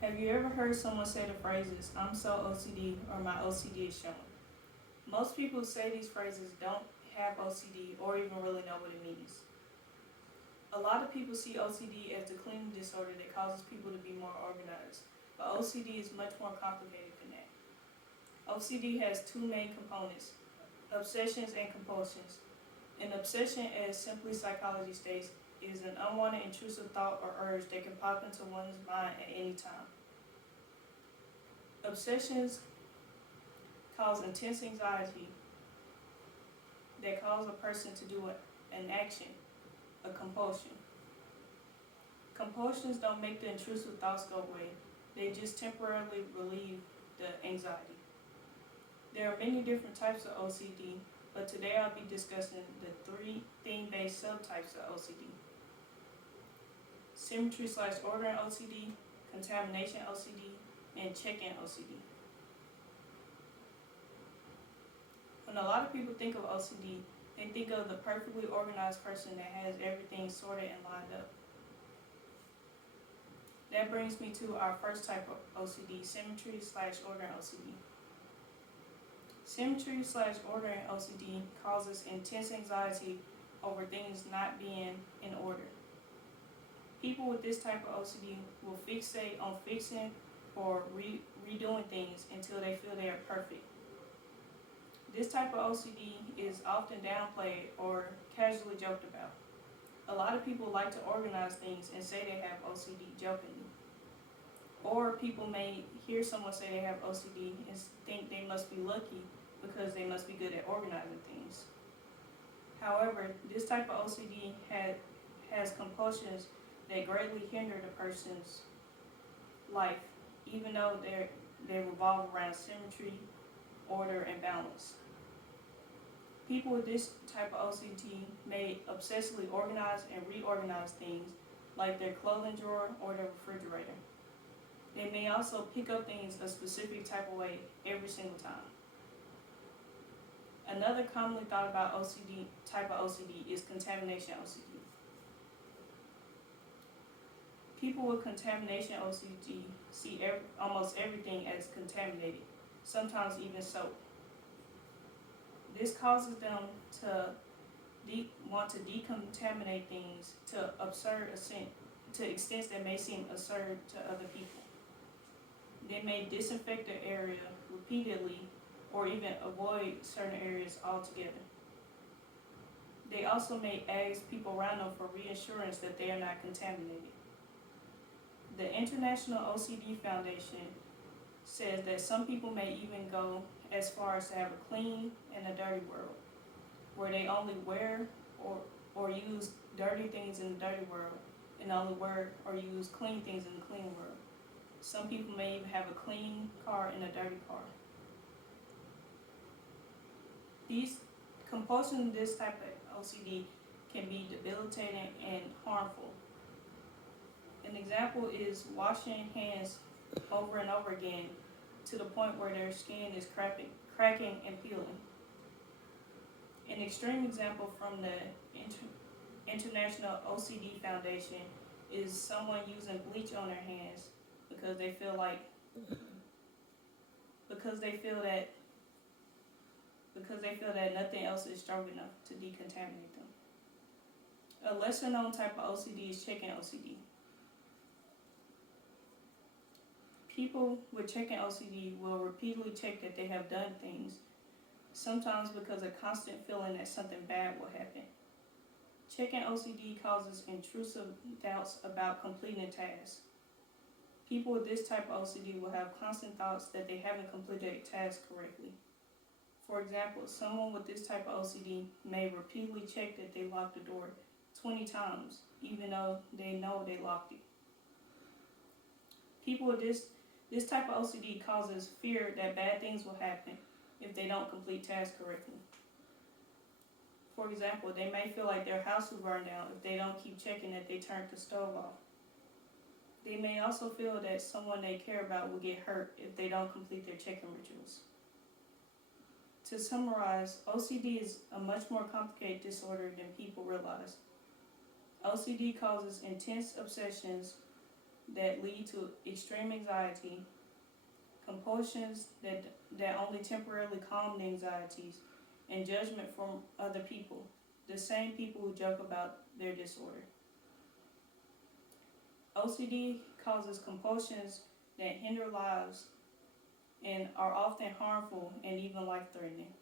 Have you ever heard someone say the phrases, I'm so OCD or my OCD is showing? Most people who say these phrases don't have OCD or even really know what it means. A lot of people see OCD as the cleaning disorder that causes people to be more organized, but OCD is much more complicated than that. OCD has two main components, obsessions and compulsions. An obsession, as simply psychology states, is an unwanted intrusive thought or urge that can pop into one's mind at any time. Obsessions cause intense anxiety that cause a person to do an action, a compulsion. Compulsions don't make the intrusive thoughts go away, they just temporarily relieve the anxiety. There are many different types of OCD, but today I'll be discussing the three theme-based subtypes of OCD. Symmetry/ordering OCD, contamination OCD, and check-in OCD. When a lot of people think of OCD, they think of the perfectly organized person that has everything sorted and lined up. That brings me to our first type of OCD, symmetry/ordering OCD. Symmetry/ordering OCD causes intense anxiety over things not being in order. People with this type of OCD will fixate on fixing or redoing things until they feel they are perfect. This type of OCD is often downplayed or casually joked about. A lot of people like to organize things and say they have OCD jokingly. Or people may hear someone say they have OCD and think they must be lucky because they must be good at organizing things. However, this type of OCD has compulsions that greatly hinder the person's life, even though they revolve around symmetry, order, and balance. People with this type of OCD may obsessively organize and reorganize things like their clothing drawer or their refrigerator. They may also pick up things a specific type of way every single time. Another commonly thought about type of OCD is contamination OCD. People with contamination OCD see almost everything as contaminated, sometimes even soap. This causes them to want to decontaminate things to extents that may seem absurd to other people. They may disinfect the area repeatedly or even avoid certain areas altogether. They also may ask people around them for reassurance that they are not contaminated. The International OCD Foundation says that some people may even go as far as to have a clean and a dirty world, where they only wear or use dirty things in the dirty world and only wear or use clean things in the clean world. Some people may even have a clean car and a dirty car. These compulsions in this type of OCD can be debilitating and harmful. An example is washing hands over and over again to the point where their skin is cracking and peeling. An extreme example from the International OCD Foundation is someone using bleach on their hands because they feel that nothing else is strong enough to decontaminate them. A lesser known type of OCD is check-in OCD. People with check-in OCD will repeatedly check that they have done things, sometimes because of constant feeling that something bad will happen. Check-in OCD causes intrusive doubts about completing a task. People with this type of OCD will have constant thoughts that they haven't completed a task correctly. For example, someone with this type of OCD may repeatedly check that they locked the door 20 times, even though they know they locked it. People with this type of OCD causes fear that bad things will happen if they don't complete tasks correctly. For example, they may feel like their house will burn down if they don't keep checking that they turned the stove off. They may also feel that someone they care about will get hurt if they don't complete their check-in rituals. To summarize, OCD is a much more complicated disorder than people realize. OCD causes intense obsessions that lead to extreme anxiety, compulsions that only temporarily calm the anxieties, and judgment from other people, the same people who joke about their disorder. OCD causes compulsions that hinder lives and are often harmful and even life-threatening.